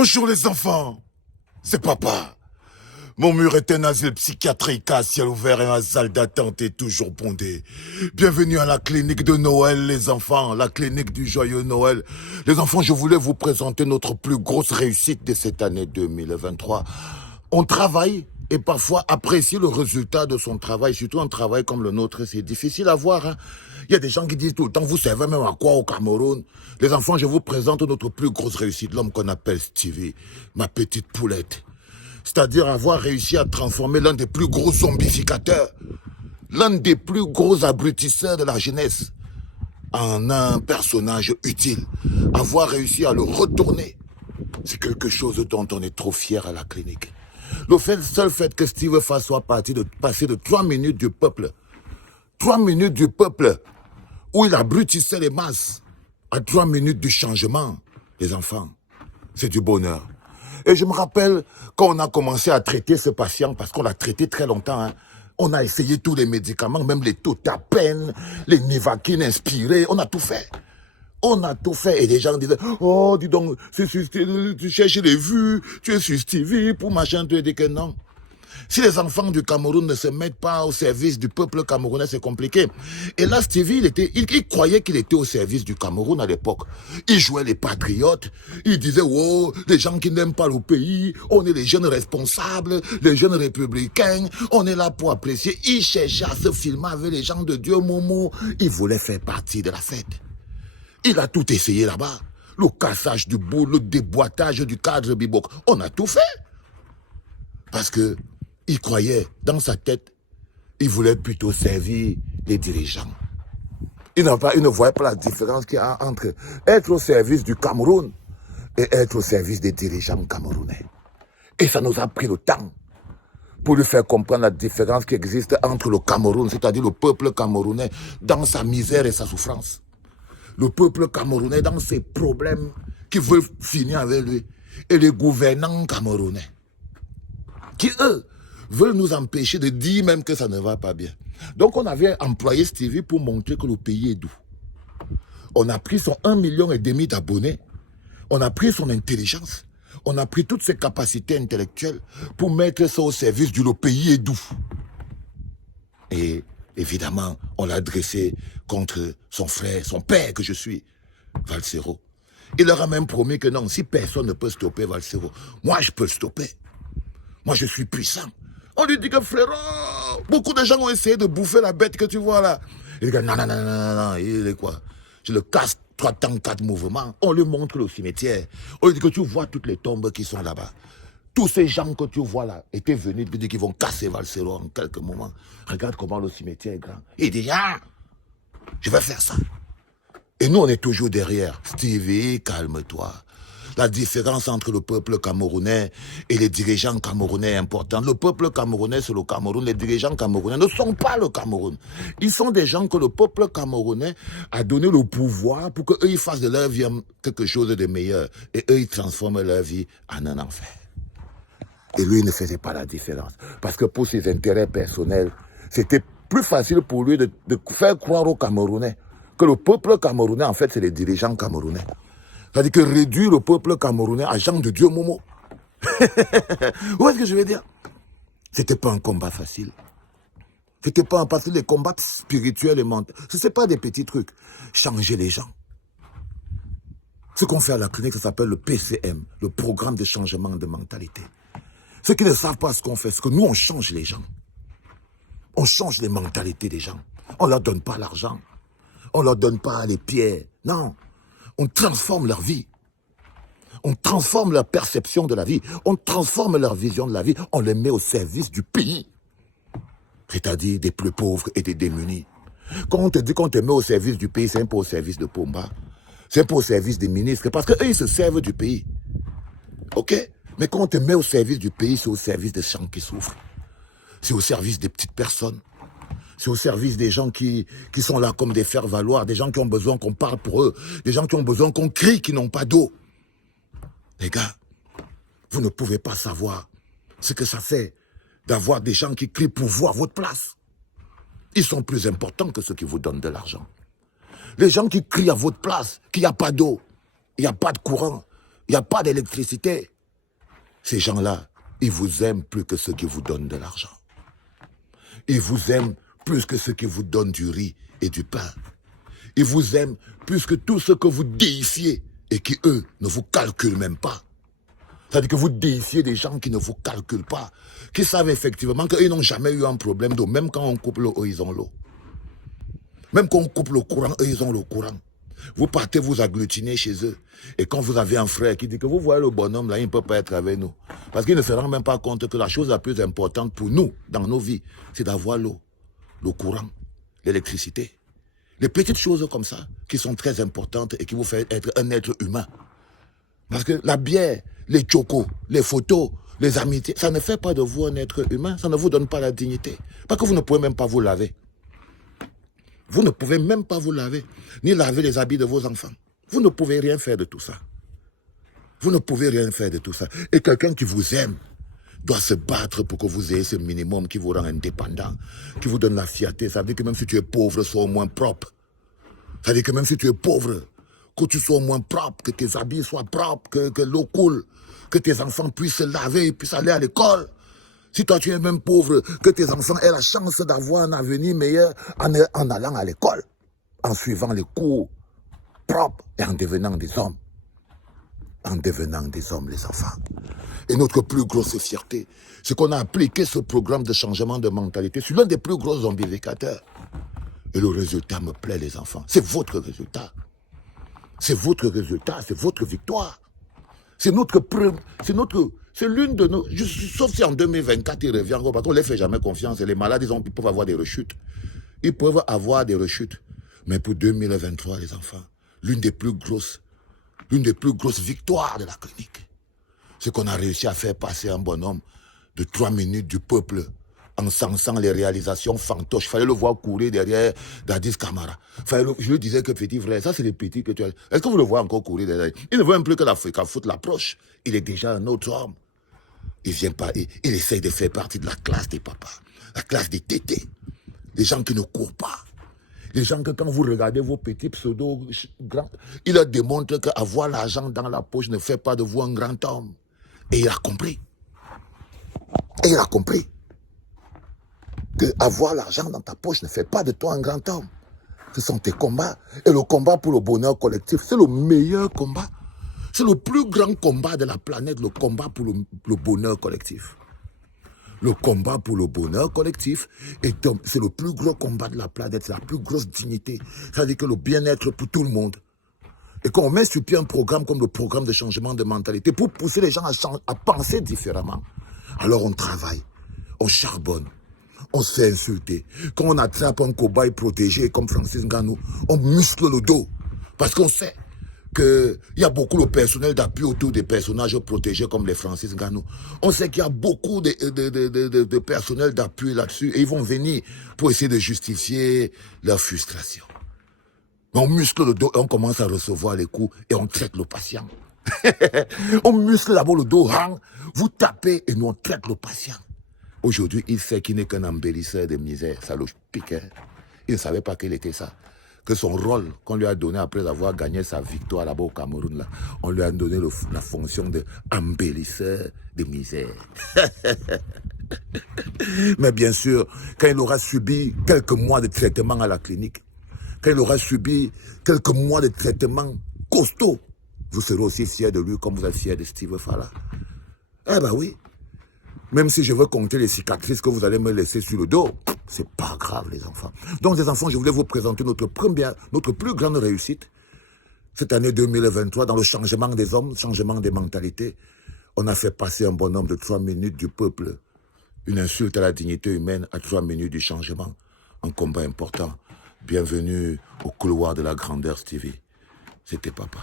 Bonjour les enfants, c'est papa. Mon mur est un asile psychiatrique à ciel ouvert et ma salle d'attente est toujours bondée. Bienvenue à la clinique de Noël les enfants, la clinique du joyeux Noël. Les enfants, je voulais vous présenter notre plus grosse réussite de cette année 2023. On travaille et parfois apprécier le résultat de son travail, surtout un travail comme le nôtre, c'est difficile à voir. Hein. Il y a des gens qui disent tout le temps, vous savez même à quoi au Cameroun? Les enfants, je vous présente notre plus grosse réussite, l'homme qu'on appelle Stevie, ma petite poulette. C'est-à-dire avoir réussi à transformer l'un des plus gros zombificateurs, l'un des plus gros abrutisseurs de la jeunesse, en un personnage utile. Avoir réussi à le retourner, c'est quelque chose dont on est trop fier à la clinique. Le seul fait que Steve Fa soit passer de 3 minutes du peuple, 3 minutes du peuple, où il abrutissait les masses, à 3 minutes du changement, les enfants, c'est du bonheur. Et je me rappelle quand on a commencé à traiter ce patient, parce qu'on l'a traité très longtemps, hein, on a essayé tous les médicaments, même les Totapen, les Nivaquine inspirés, on a tout fait. On a tout fait. Et les gens disaient, oh, dis donc, tu cherches les vues, tu es sur Stevie pour machin, tu dis que non. Si les enfants du Cameroun ne se mettent pas au service du peuple camerounais, c'est compliqué. Et là, Stevie, il croyait qu'il était au service du Cameroun à l'époque. Il jouait les patriotes. Il disait, oh, les gens qui n'aiment pas le pays, on est les jeunes responsables, les jeunes républicains, on est là pour apprécier. Il cherchait à se filmer avec les gens de Dieu Momo. Il voulait faire partie de la fête. Il a tout essayé là-bas. Le cassage du bout, le déboîtage du cadre Bibok. On a tout fait. Parce que il croyait, dans sa tête, il voulait plutôt servir les dirigeants. Il ne voyait pas la différence qu'il y a entre être au service du Cameroun et être au service des dirigeants camerounais. Et ça nous a pris le temps pour lui faire comprendre la différence qui existe entre le Cameroun, c'est-à-dire le peuple camerounais, dans sa misère et sa souffrance. Le peuple camerounais dans ses problèmes qui veulent finir avec lui. Et les gouvernants camerounais qui, eux, veulent nous empêcher de dire même que ça ne va pas bien. Donc on avait employé Stevie pour montrer que le pays est doux. On a pris son 1,5 million d'abonnés, on a pris son intelligence, on a pris toutes ses capacités intellectuelles pour mettre ça au service du le pays est doux. Et évidemment, on l'a dressé contre son frère, son père que je suis, Valsero. Il leur a même promis que non, si personne ne peut stopper Valsero, moi je peux le stopper. Moi je suis puissant. On lui dit que frérot, beaucoup de gens ont essayé de bouffer la bête que tu vois là. Il dit que non, non, non, non, non, non, il est quoi? Je le casse 3 temps, 4 mouvements. On lui montre le cimetière. On lui dit que tu vois toutes les tombes qui sont là-bas. Tous ces gens que tu vois là étaient venus te dire qu'ils vont casser Valsero en quelques moments. Regarde comment le cimetière est grand. Il dit, ah, je vais faire ça. Et nous, on est toujours derrière. Stevie, calme-toi. La différence entre le peuple camerounais et les dirigeants camerounais est importante. Le peuple camerounais, c'est le Cameroun. Les dirigeants camerounais ne sont pas le Cameroun. Ils sont des gens que le peuple camerounais a donné le pouvoir pour qu'eux, ils fassent de leur vie quelque chose de meilleur. Et eux, ils transforment leur vie en un enfer. Et lui, il ne faisait pas la différence. Parce que pour ses intérêts personnels, c'était plus facile pour lui de faire croire aux Camerounais que le peuple camerounais, en fait, c'est les dirigeants camerounais. C'est-à-dire que réduire le peuple camerounais à Jean de Dieu Momo. Où est-ce que je veux dire? C'était pas un combat facile. C'était pas parce que les combats spirituels et mentaux, ce n'est pas des petits trucs. Changer les gens. Ce qu'on fait à la clinique, ça s'appelle le PCM, le programme de changement de mentalité. Ceux qui ne savent pas ce qu'on fait, c'est que nous, on change les gens. On change les mentalités des gens. On ne leur donne pas l'argent. On ne leur donne pas les pierres. Non. On transforme leur vie. On transforme leur perception de la vie. On transforme leur vision de la vie. On les met au service du pays. C'est-à-dire des plus pauvres et des démunis. Quand on te dit qu'on te met au service du pays, c'est un peu au service de Pomba. C'est un peu au service des ministres. Parce qu'eux, ils se servent du pays. OK? Mais quand on te met au service du pays, c'est au service des gens qui souffrent. C'est au service des petites personnes. C'est au service des gens qui sont là comme des faire-valoir, des gens qui ont besoin qu'on parle pour eux, des gens qui ont besoin qu'on crie, qui n'ont pas d'eau. Les gars, vous ne pouvez pas savoir ce que ça fait d'avoir des gens qui crient pour voir votre place. Ils sont plus importants que ceux qui vous donnent de l'argent. Les gens qui crient à votre place, qu'il n'y a pas d'eau, il n'y a pas de courant, Il n'y a pas d'électricité. Ces gens-là, ils vous aiment plus que ceux qui vous donnent de l'argent. Ils vous aiment plus que ceux qui vous donnent du riz et du pain. Ils vous aiment plus que tous ceux que vous déifiez et qui, eux, ne vous calculent même pas. C'est-à-dire que vous déifiez des gens qui ne vous calculent pas, qui savent effectivement qu'ils n'ont jamais eu un problème d'eau. Même quand on coupe l'eau, eux, ils ont l'eau. Même quand on coupe le courant, eux, ils ont le courant. Vous partez vous agglutiner chez eux. Et quand vous avez un frère qui dit que vous voyez le bonhomme là, il ne peut pas être avec nous. Parce qu'il ne se rend même pas compte que la chose la plus importante pour nous, dans nos vies, c'est d'avoir l'eau, le courant, l'électricité. Les petites choses comme ça, qui sont très importantes et qui vous font être un être humain. Parce que la bière, les chocos, les photos, les amitiés, ça ne fait pas de vous un être humain, ça ne vous donne pas la dignité. Parce que vous ne pouvez même pas vous laver. Vous ne pouvez même pas vous laver, ni laver les habits de vos enfants. Vous ne pouvez rien faire de tout ça. Vous ne pouvez rien faire de tout ça. Et quelqu'un qui vous aime doit se battre pour que vous ayez ce minimum qui vous rend indépendant, qui vous donne la fierté. Ça veut dire que même si tu es pauvre, sois au moins propre. Ça veut dire que même si tu es pauvre, que tu sois au moins propre, que tes habits soient propres, que l'eau coule, que tes enfants puissent se laver, puissent aller à l'école. Si toi tu es même pauvre, que tes enfants aient la chance d'avoir un avenir meilleur en allant à l'école, en suivant les cours propres et en devenant des hommes. En devenant des hommes, les enfants. Et notre plus grosse fierté, c'est qu'on a appliqué ce programme de changement de mentalité sur l'un des plus gros zombificateurs. Et le résultat me plaît, les enfants. C'est votre résultat. C'est votre résultat, c'est votre victoire. C'est notre preuve, c'est l'une de nos... Sauf si en 2024, il revient encore, parce qu'on ne les fait jamais confiance. Et les malades, ils peuvent avoir des rechutes. Ils peuvent avoir des rechutes. Mais pour 2023, les enfants, l'une des plus grosses victoires de la clinique, c'est qu'on a réussi à faire passer un bonhomme de 3 minutes du peuple en sensant les réalisations fantoches. Il fallait le voir courir derrière Dadis Camara. Je lui disais que petit frère, ça c'est les petits que tu as. Est-ce que vous le voyez encore courir derrière? Il ne veut même plus que l'Afrique foot l'approche. Il est déjà un autre homme. Il vient pas, il essaye de faire partie de la classe des papas, la classe des tétés, les gens qui ne courent pas. Les gens que quand vous regardez vos petits pseudos grands, il leur démontre qu'avoir l'argent dans la poche ne fait pas de vous un grand homme. Et il a compris. Et il a compris que avoir l'argent dans ta poche ne fait pas de toi un grand homme. Ce sont tes combats. Et le combat pour le bonheur collectif, c'est le meilleur combat. C'est le plus grand combat de la planète, le combat pour le bonheur collectif. Le combat pour le bonheur collectif, c'est le plus gros combat de la planète, c'est la plus grosse dignité. C'est-à-dire que le bien-être pour tout le monde. Et quand on met sur pied un programme comme le programme de changement de mentalité pour pousser les gens à penser différemment, alors on travaille, on charbonne, on se fait insulter. Quand on attrape un cobaye protégé comme Francis Ngannou, on muscle le dos. Parce qu'on sait qu'il y a beaucoup de personnel d'appui autour des personnages protégés comme les Francis Ngannou. On sait qu'il y a beaucoup de personnel d'appui là-dessus et ils vont venir pour essayer de justifier leur frustration. On muscle le dos et on commence à recevoir les coups et on traite le patient. On muscle d'abord le dos, hein, vous tapez et nous on traite le patient. Aujourd'hui, il sait qu'il n'est qu'un embellisseur de misère, ça le pique. Hein. Il ne savait pas qu'il était ça. Que son rôle qu'on lui a donné après avoir gagné sa victoire là-bas au Cameroun, là, on lui a donné la fonction d'embellisseur de misère. Mais bien sûr, quand il aura subi quelques mois de traitement à la clinique, quand il aura subi quelques mois de traitement costaud, vous serez aussi fiers de lui comme vous êtes fiers de Steve Fala. Eh ben oui. Même si je veux compter les cicatrices que vous allez me laisser sur le dos, c'est pas grave les enfants. Donc les enfants, je voulais vous présenter notre plus grande réussite cette année 2023 dans le changement des hommes, changement des mentalités. On a fait passer un bonhomme de 3 minutes du peuple, une insulte à la dignité humaine à 3 minutes du changement. Un combat important. Bienvenue au couloir de la grandeur, Stevie. C'était papa.